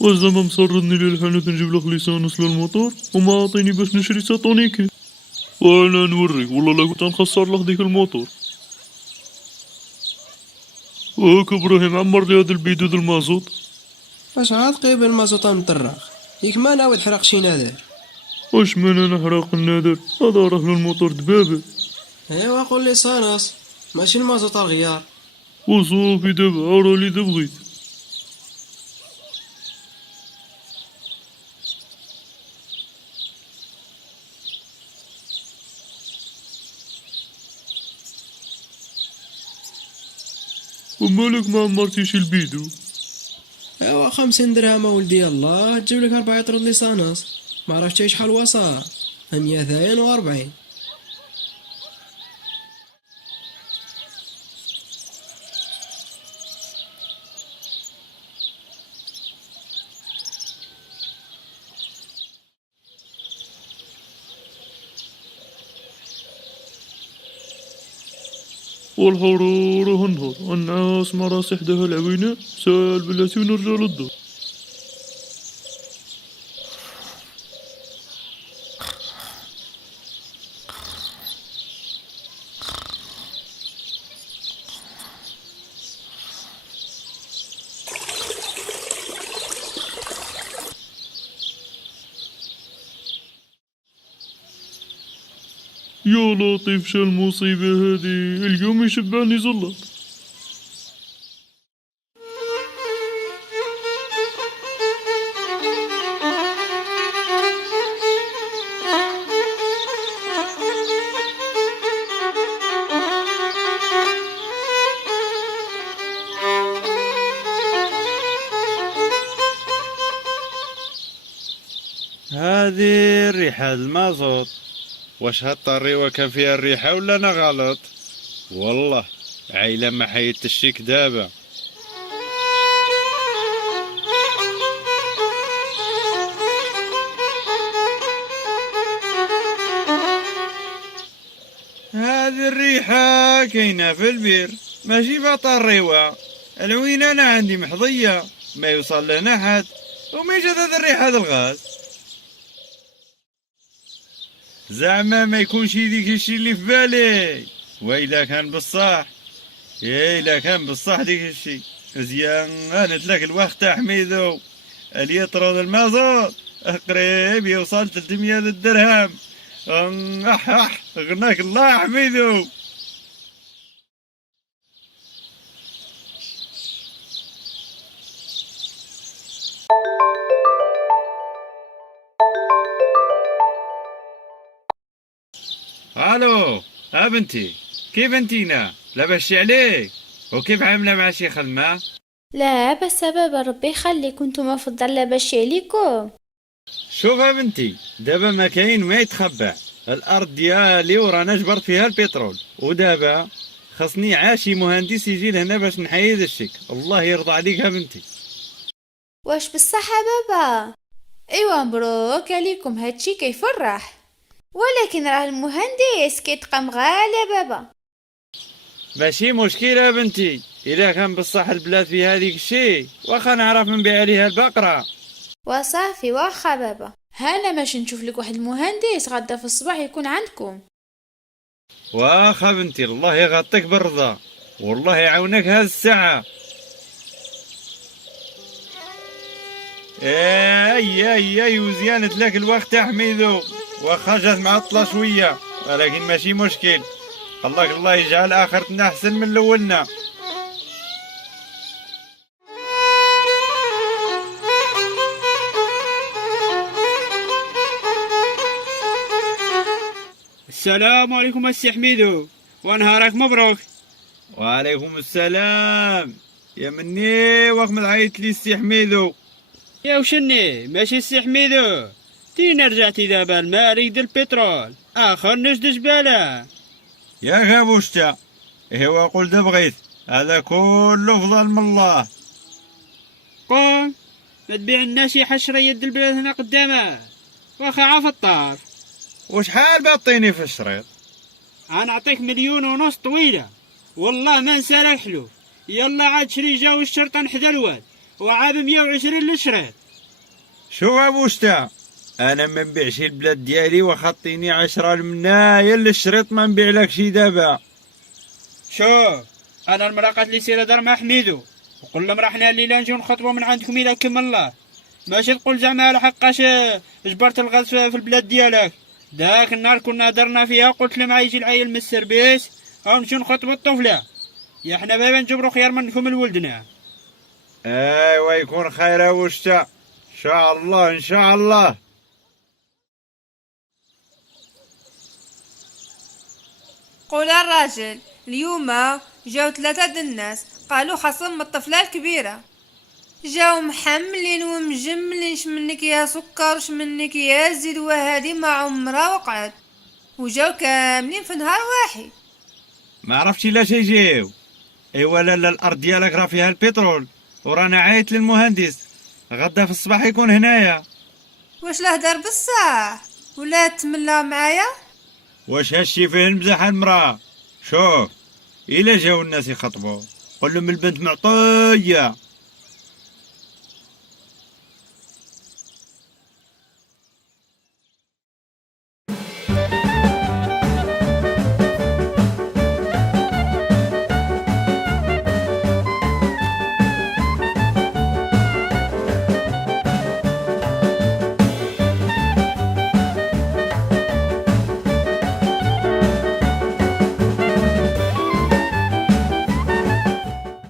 والزعما مسردني للحانوت نجيب لك ليسانس للموتور وما عاطيني باش نشري ساتونيكي. وانا نوريك والله لا كنت غنخسر لك ديك الموتور. هاك ابراهيم عمر لي هاد البيدو د المازوط. واش عاد قيب المازوط مطرخ ياك ما ناوي تحرق شي نادر؟ واش من انا حراق النادر هذا راه الموتور دبابة. ايوا قول لي صانص ماشي المازوط الغيار. وصافي دابا راني دا بغيت. ومالك ما عمرتيش البيدو؟ ايوا 50 درهم ولدي الله تجيب لك 4 يطرد ليسانس. ما عرفتش شحال وصل 240. والحرور هنهر الناس مراسي حداها العوينة سال بلاتي ونرجع للدار. يا لطيف شو المصيبة هذه اليوم يشبعني زلط. هذه الريحة المازوت. واش هالطريوة كان فيها الريحة ولا انا غلط؟ والله عايلة ما حيدت الشيك دابا. هذه الريحة كاينة في البير ماشي في الطريوة. العوينة انا عندي محظية ما يوصل لنا حد وما جات هذه الريحة هذا الغاز. زعما ما يكونش ديك الشي اللي في بالي. وإلا كان بصح إلا كان بصح ديك الشي مزيان قالت لك الوقت حميدو اليطرد المازوت قريب يوصل 300 درهم. غناك الله حميدو. الو بنتي كيف انتينا لاباس عليك وكيف عامله مع شي خدمه؟ لا بس بابا ربي يخليك وانتم في الدار لاباس عليكم. شوف بنتي دابا ما كاين ما يتخبى. الارض ديالي ورانا جبرت فيها البترول ودابا خصني عاشي مهندس يجي لهنا باش نحيد الشيك. الله يرضى عليك بنتي. واش بالصحة بابا؟ ايوا مبروك عليكم هادشي كيفرح. ولكن راه المهندس كيتقام غالي بابا. ماشي مشكلة بنتي إذا كان بصح البلاد في هذيك الشيء واخا نعرف نبيع عليها البقرة. وصافي واخا بابا هانا باش نشوف لك واحد المهندس غدا في الصباح يكون عندكم. واخا بنتي الله يغطيك بالرضا والله يعاونك هذه الساعة. اي وزيانة لك الوقت يا حميدو واخا جات معطلة شوية ولكن ماشي مشكل. الله يجعل اخرتنا احسن من الاولنا. السلام عليكم السي حميدو ونهارك مبروك. وعليكم السلام يا مني وقت ما عيطت لي السي حميدو. يا وشني ماشي السي حميدو تينا رجعتي دابا الماري ديال البترول اخر نجد جباله. يا غابوشتا ايوا قول دا بغيت هذا كله فضل من الله. قوم ما تبيع لنا شي حشره يد البلاد هنا قدامه واخا عاف الطار. وشحال باطيني في الشريط؟ غنعطيك 1.5 مليون طويله والله ما نسالك حلو. يلا عاد شري جاو الشرطه حدا الواد وعاب 120 للشريط. شو ابوشتا، انا ما نبيعش البلاد ديالي وخطيني 10 المنايا للشريط ما نبيع لك شي دابا. شوف، انا المراه قالت لي سير دار مع حميدو وقول لهم رحنا الليله نجيو نخطبوا من عندكم الى كم الله، ماشي تقول زعما على حقاش جبرت الغاز في البلاد ديالك. داك النهار كنا درنا فيها قلت لهم يجي العيل من السربيس او نمشيو نخطبوا الطفله، يا حنا بابا نجبروا خيار منكم لولدنا. ايوا يكون خير ابوشتا، ان شاء الله ان شاء الله. قول الراجل اليوم جاو 3 الناس قالوا خاصهم الطفلة الكبيرة، جاو محملين ومجملين شمنك يا سكر شمنك يا زيد وهادي ما عمرها وقعت، وجاو كاملين في نهار واحد. ما عرفتش علاش يجيو. ايوا لا الارض ديالك راه فيها البترول ورانا عايت للمهندس غدا في الصباح يكون هنايا. واش لا هدر بصح ولا تملا معايا؟ واش هالشي فيه المزح المراه؟ شوف، الا جاو الناس يخطبوا قول لهم البنت معطيه